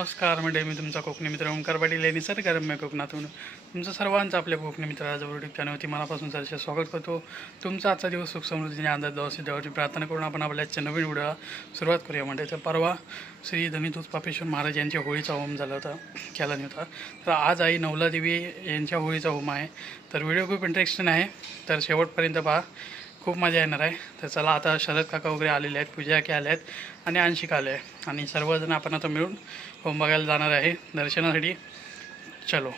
नमस्कार मंडळी, मी तुमचा कोकणी मित्र ओंकार पाटील यांनी निसर्गरम्य कोकणातून तुमचं सर्वांचं आपल्या कोकणी मित्राच्या यूट्यूब चॅनलवरती मनापासून सरसे स्वागत करतो. तुमचा आजचा दिवस सुख समृद्धीने आनंदात जावं अशी देवाची प्रार्थना करून आपण आपल्या आजच्या नवीन व्हिडिओला सुरुवात करूया. म्हणजे तर परवा श्री धनीतोष पापेश्वर महाराज यांच्या होळीचा होम झाला होता, केला नाही होता. तर आज आई नवला देवी यांच्या होळीचा होम आहे. तर व्हिडिओ खूप इंटरेस्टिंग आहे, तर शेवटपर्यंत पहा, खूप मजा येणार आहे. तर चला, आता शरद काका वगैरे आलेले आहेत, पूजा के आले आहेत आणि अंशिक आले आहे आणि सर्वजण आपण आता मिळून होम बघायला जाणार आहे दर्शनासाठी. चलो.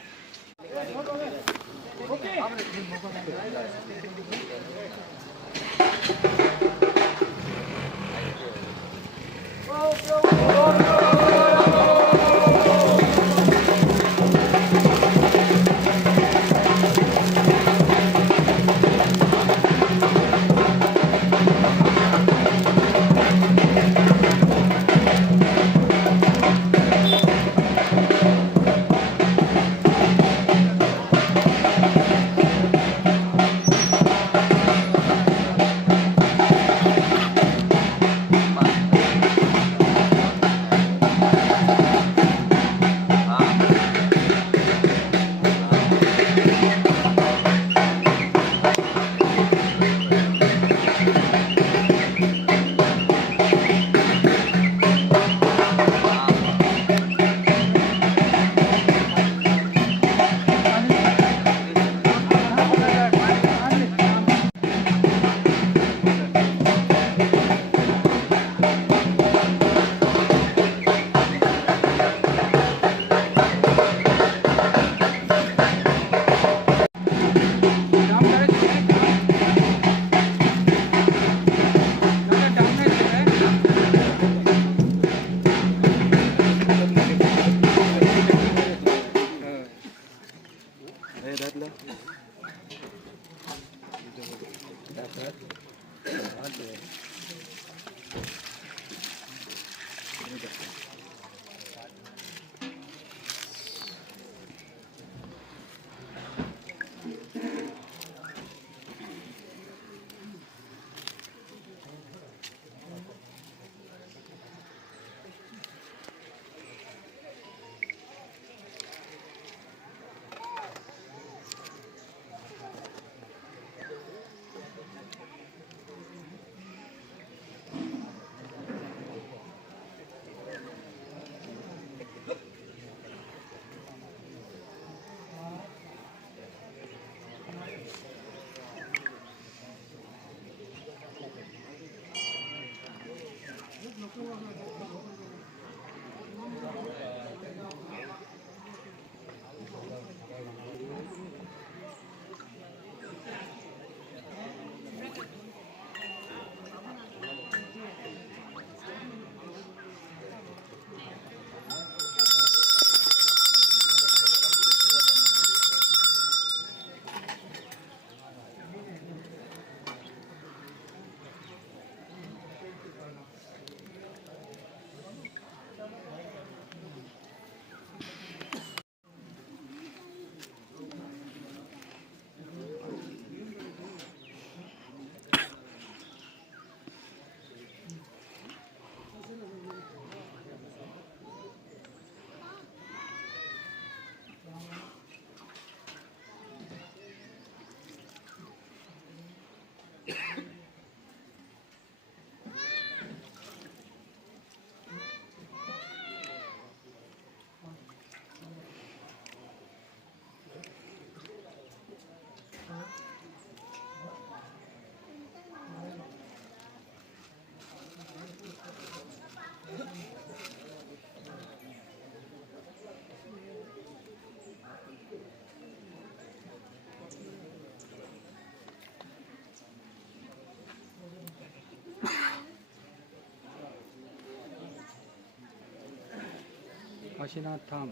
काशीनाथ थांब.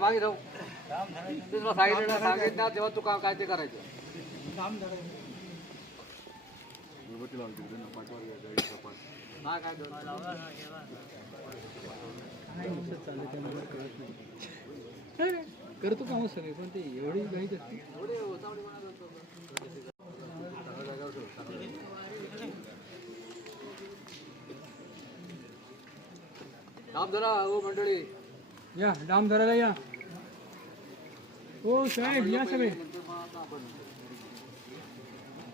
भागी जाऊ तुला सांगितलं तेव्हा तू काय ते करायचं. हा काय दोन करतो का मग सगळे पण ते एवढी घाईत असते. काम धरा हो मंडळी. या डाम धरायला या. हो साहेब या सगळे.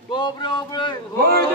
गोबरे गोबरे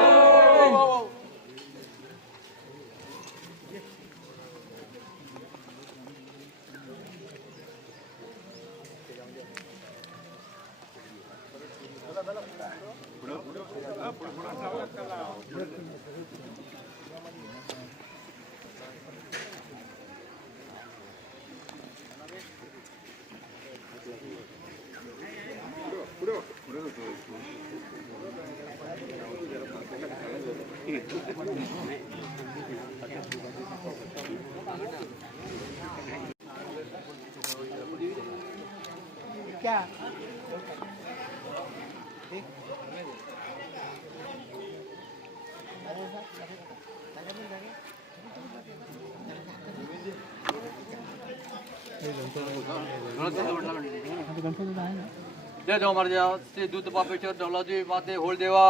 जय देव महाराज. श्री दूत पापेश्वर डवलाजी माते होळ देवा.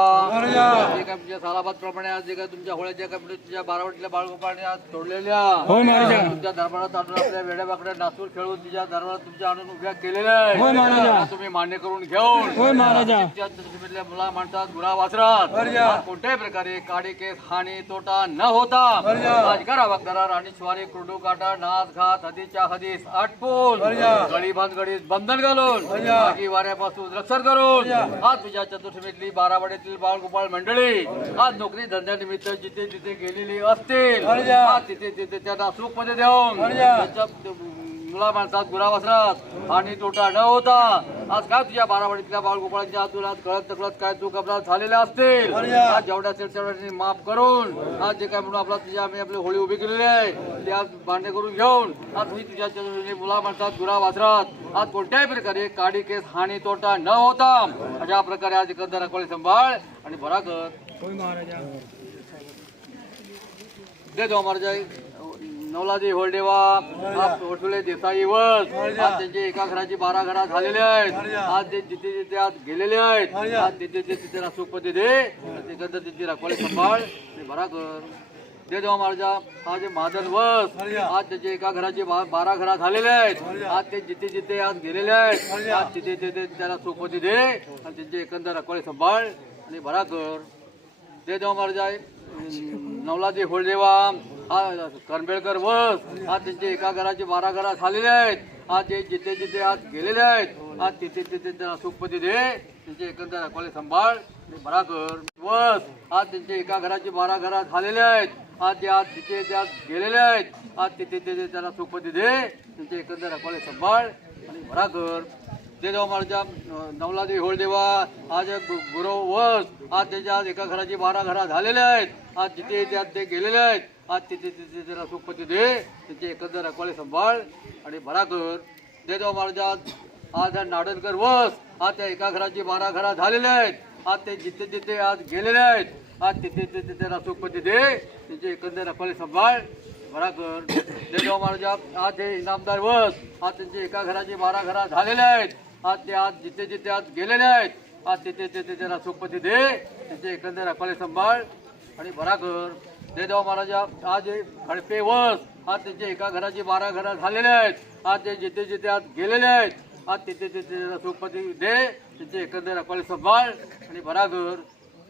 जे काय तुमच्या सालाबाद प्रमाणे आज जे काय तुमच्या होळ्या ज्या काय तुमच्या बारावटीला बाळगोपाळने आज तोडलेल्या तुमच्या दरबारात आणून आपल्या वेड्या बाकड्या नाचून खेळून तिच्या दरबारात तुमच्या आणून उभ्या केलेल्या त्या तुम्ही मान्य करून घेऊन तुमच्या जमिनीतल्या मुला माणसात गुरा वासरात कोणत्याही प्रकारे काडी केस हानी तोटा न होता राजगार वागदारा राणी स्वारी क्रुडू काटा नाच घात हदीच्या हदीस आटपून गळी भानगडीत बंधन घालून बाकी वाऱ्यापासून रक्षण करून आज तुझ्या चतुर्थीतली बारावाडीतील बाळगोपाळ मंडळी आज नोकरी धंद्यानिमित्त जिथे जिथे गेलेली असतील आज तिथे तिथे त्यांना सुख मध्ये देऊन त्यांच्या मुला माणसात गुरा वस्त्रात आणि तोटा न होता आज काय तुझ्या बारावाडीतल्या बाळगोपाळांच्या हातून आज कळत तकळत काय चूक अपराध झालेल्या असतील आज जेवढ्या शेतकऱ्यांनी माफ करून आज जे काय म्हणून आपला तुझ्या आम्ही आपली होळी उभी केलेली आहे ते आज मान्य करून घेऊन आज तुम्ही तुझ्या चतुर्थीने मुला माणसात गुरा वासरात आज कोणत्याही प्रकारे काडी केस हानी तोटा न होता अशा प्रकारे आज एकंदर रखवाळी सांभाळ आणि बरा कर. होय महाराजा. जय देव महाराज. नवलाजी होळदेवा वसुले देसाई वस आज त्यांचे एका घराची 12 घरा झालेले आहेत आज ते जिथे जिथे आज गेलेले आहेत आज तिथे तिथे राष्ट्रपती दे एकंदर तिची रखवाळी सांभाळ बरा कर. जय देवा महाराजा. आज महाजन वस आज त्याचे एका घराची 12 घरा झालेले आहेत आज ते जिथे जिथे आज गेलेले आहेत आज तिथे तिथे त्याला सोपती दे आणि त्यांचे एकंदर रखवाळी सांभाळ आणि बरा कर. जय देवा महाराजा. नवलाजी होळदेवा करंबेळकर वस आज त्यांचे एका घराची 12 घरा झालेले आहेत आज ते जिथे जिथे आज गेलेले आहेत आज तिथे तिथे त्यांना सुखपती दे त्यांचे एकंदर रखवाळी सांभाळ आणि बरा कर. वस आज त्यांचे एका घराची 12 घरा झालेले आहेत आज ते आज तिथे ते आज गेलेले आहेत आज तिथे तिथे त्यांना सुखपती दे त्यांचे एकंदर रखवाळी सांभाळ आणि बरा कर. जय देव महाराजा. नवलाजी होळदेवा आज गुरु वस आज त्याच्या आज एका घराची 12 घरा झालेल्या आहेत आज जिथे ते आज ते गेलेले आहेत आज तिथे तिथे त्याला सुखपती दे त्यांचे एकंदर रखवाळी सांभाळ आणि बरा कर. जय देव महाराजा. आज नाडणकर वस आज त्या एका घराची 12 घरा झालेल्या आहेत आज ते जिथे जिथे आज गेलेले आहेत आज तिथे तिथे त्याला सुखपती दे त्यांचे एकंदर रखवाळी सांभाळ बरा कर. जय देव महाराजा. आज हे इनामदार वस आज त्यांचे एका घराची 12 घरा झालेल्या आहेत आज ते आज जिथे जिथे आज गेलेले आहेत आज तिथे तिथे त्याला सुखपती दे त्यांचे एकंदर रखवाळी सांभाळ आणि बरा कर. जय देव महाराजा. आज हे खडपे वस आज त्यांचे एका घराची 12 घरा झालेले आहेत आज ते जिथे जिथे आज गेलेले आहेत आज तिथे तिथे त्याला सुखपती दे त्यांचे एकंदर रखवाळी सांभाळ आणि बरा कर.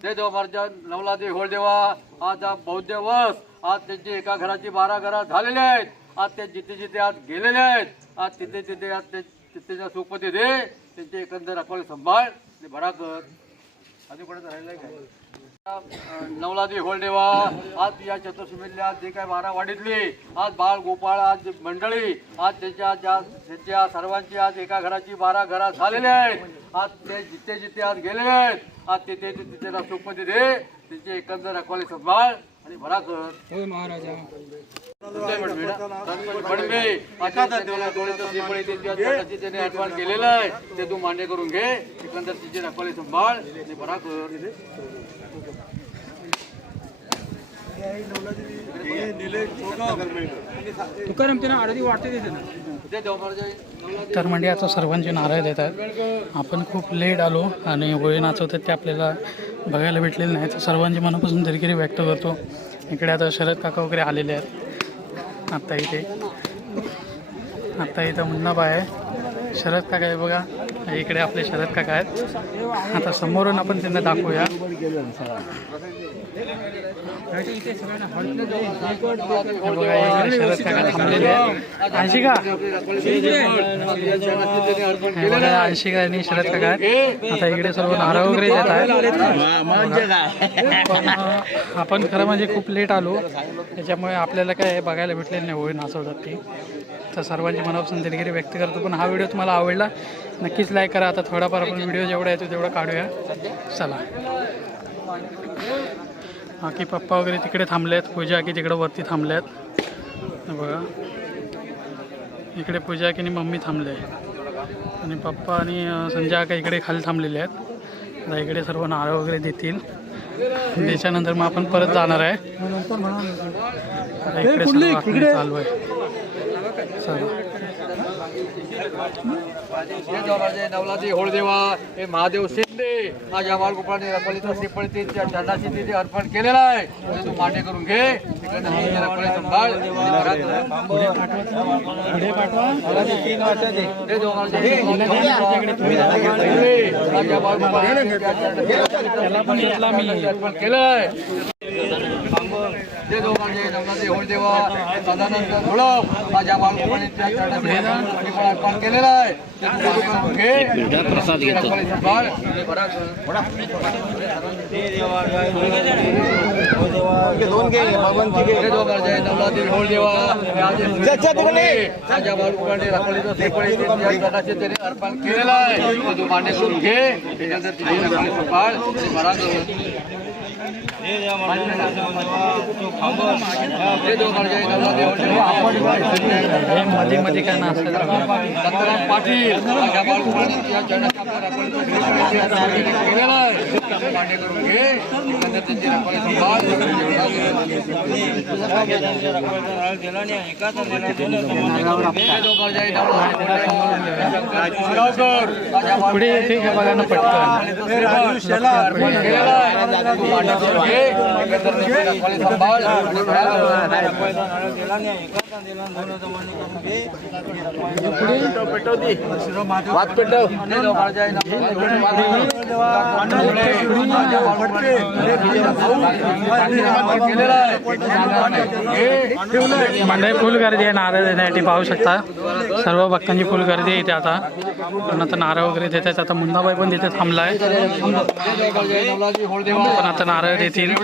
जय देव महाराजा. नवलाजी होळदेवा आज बौद्ध वस आज त्यांचे एका घराची 12 घरा झालेले आहेत आज ते जिथे जिथे आज गेलेले आहेत आज तिथे तिथे आज ते तिथे सुखपती दे त्यांचे एकंदर रखवाळी सांभाळ आणि बरा कर. अजून कोणाचं राहिलं आहे काय. नवलाजी होळदेवा आज या चतुर्थीमधल्या आज जे काय बारावाडीतली आज बाळ गोपाळ आज मंडळी आज त्यांच्या सर्वांची आज एका घराची 12 घरा झालेले आहेत आज ते जिथे जिथे आज गेलेले आहेत आज तिथे तिथे त्याला सुखपती दे त्यांचे एकंदर रखवाळी सांभाळ आणि बरा कर. होय महाराजा. त्याने ऍडव्हान्स केलेलं आहे ते तू मान्य करून घे एकंदर तिची रखवाळी सांभाळ आणि बरा कर. तुकाराम त्यांना आडती वाटते देते ना. ते देवबाराच्या नवला तर म्हणजे आता सर्वांचे नारळ देतात. आपण खूप लेट आलो आणि होळी नाचवतात ते आपल्याला बघायला भेटलेलं नाही. तर सर्वांची मनापासून तरीकरी व्यक्त करतो. इकडे आता शरद काका वगैरे आलेले आहेत. आत्ता इथं मुन्नाबा आहे, शरद काका आहे बघा. इकडे आपले शरद काका आहेत. आता समोरून आपण त्यांना दाखवूया. इथे सगळ्यांना हळद हे बघा, इकडे शरद काका थांबलेले आहेत. अंशिका, हे बघा अंशिका आणि शरद काका आहेत. आता इकडे सर्व नारळ वगैरे देत आहेत. पण आपण खरं म्हणजे खूप लेट आलो, त्याच्यामुळे आपल्याला काय बघायला भेटलेलं नाही होळी नाचवतात ती. तर सर्वांची मनापासून तरीकरी व्यक्त करतो. पण हा व्हिडिओ तुम्हाला आवडला नक्कीच लाईक करा. आता थोडाफार आपण व्हिडिओ जेवढा येतो तेवढा काढूया. चला. बाकी पप्पा वगैरे तिकडे थांबले आहेत, पूजा की तिकडे वरती थांबले आहेत. बघा इकडे पूजा की मम्मी थांबले आणि पप्पा आणि संजय का इकडे खाली थांबलेले आहेत. आता इकडे सर्व नारळ वगैरे देतील. त्याच्यानंतर मग आपण परत जाणार आहे. आता इकडे सर्व वाटणी चालू आहे. चला. हे देवबाराचे नवलादी होळदेवा हे महादेव शिंदे आज या बाळगोपाळाने रखवालीचा श्रीफळी चंदाची तिथे अर्पण केलेला आहे. ते तू मान्य करून घे. तिकडे रखवाली संभाळ. हे देवबाराचे आज या बाळगोपाळाने अर्पण केलं आहे. ते दोघांचे नवलादी होळदेवा सदानंद घोळप माझ्या बाळगोपाळाने त्या चरणामध्ये अर्पण केलेलं आहे. ते तू मान्य करून घे. प्रसाद घेतो. नवलादी होळदेवा माझ्या बाळगोपाळाने रखवालीचा श्रीफळी त्याने अर्पण केलेलं आहे. ते तू मान्य करून घे. त्याच्यानंतर तिथे रखवाली संभाळ. मध्ये मध्ये काय नसतं. दत्तराम पाटील माझ्या बाळगोपाळाने या चरणाच्या केलेला आहे. मान्य करून घे. त्यानंतर त्याची रखवाली संभाळ. पुढे येते का बघा ना पटकन. मंडळी फुल गर्दी आहे नारळ देण्यासाठी. पाहू शकता सर्व भक्तांची फुल गर्दी आहे इथे. आता पण आता नारळ वगैरे देतात. आता मुन्नाबाई पण तिथे थांबलाय. पण आता नारळ देतील.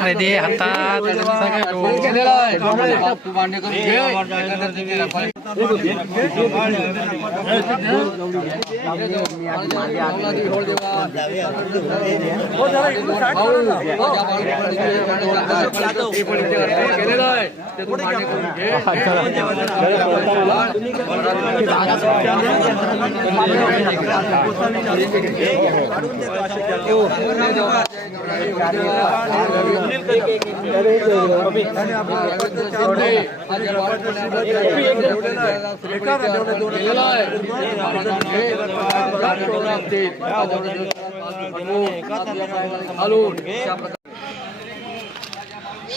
अरे दे हातात.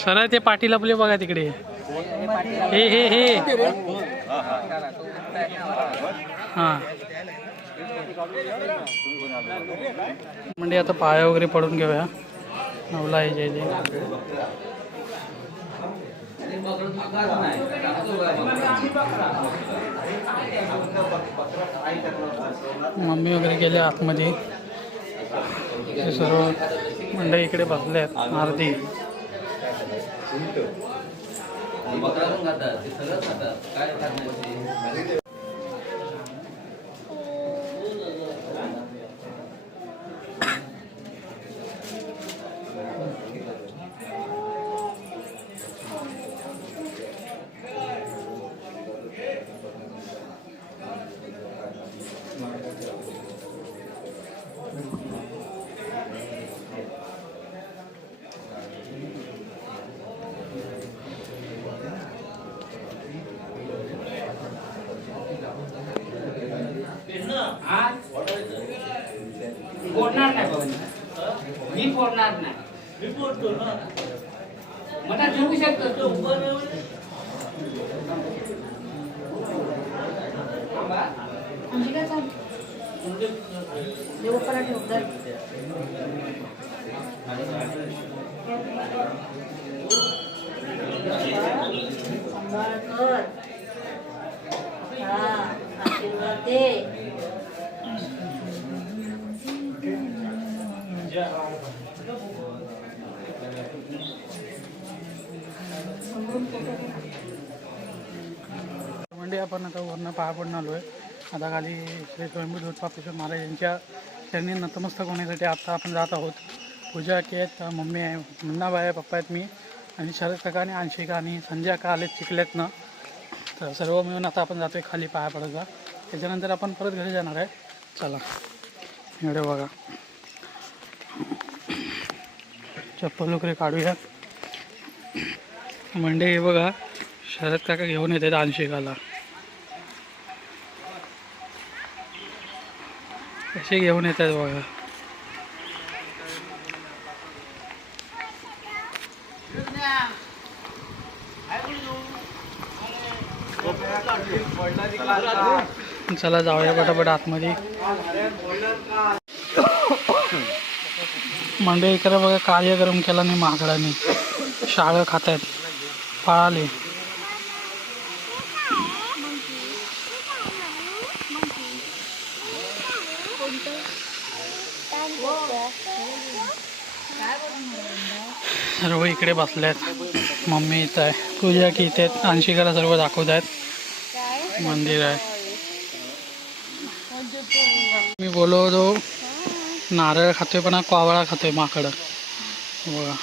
सरळ ते पाटील आपले बघा तिकडे. हे हे हे हां म्हणजे आता पाया वगैरे पडून घेऊया. नवला आहे जय जय. मम्मी वगैरे गेले आतमध्ये. हे सर्व मंडळी इकडे बसले आहेत. आरती मी फोडणार नाही. मला ठेवू शकतो. आमची काय चालू देऊ परा ठेवतात. सांभाळ कर. हा आशीर्वाद दे. म्हणजे आपण आता वरनं पाया पडून आलो आहे. आता खाली श्री स्वयंभू दूध पापेश्वर महाराज यांच्या चरणी नतमस्तक होण्यासाठी आता आपण जात आहोत. पूजा की आहेत, मम्मी आहे, मुन्नाबाई आहे, पप्पा आहेत, मी आणि शरद काका आणि अंशिका आणि संजय का आलेत चिखल्यातनं. तर सर्व मिळून आता आपण जातो आहे खाली पाया पडायला. त्याच्यानंतर आपण परत घरी जाणार आहे. चला एवढे बघा चप्पल वगैरे काढूया. म्हणजे हे बघा शरद काका घेऊन येतात अंशिकाला. कसे घेऊन येतात बघा. चला जाऊया पटापट आतमध्ये. म्हणजे इकडे बघा कार्यक्रम केला नाही माकडाने. शाळा खात आहेत पळाले. सर्व इकडे बसल्यात. मम्मी इथं आहे, पूजा की इथे आहेत, अंशिकाला सर्व दाखवत आहेत. मंदिर आहे. मी बोललो होतो नारळ खातोय पण हा कोवळा खातोय माकड बघा.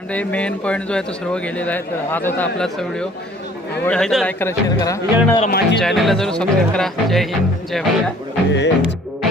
म्हणजे मेन पॉईंट जो आहे तो सर्व गेलेला आहे. तर हाच होता आपलाच व्हिडिओ. आवडला तर लाईक करा, शेअर करा, चॅनलला जरूर सबस्क्राईब करा. जय हिंद, जय भारत.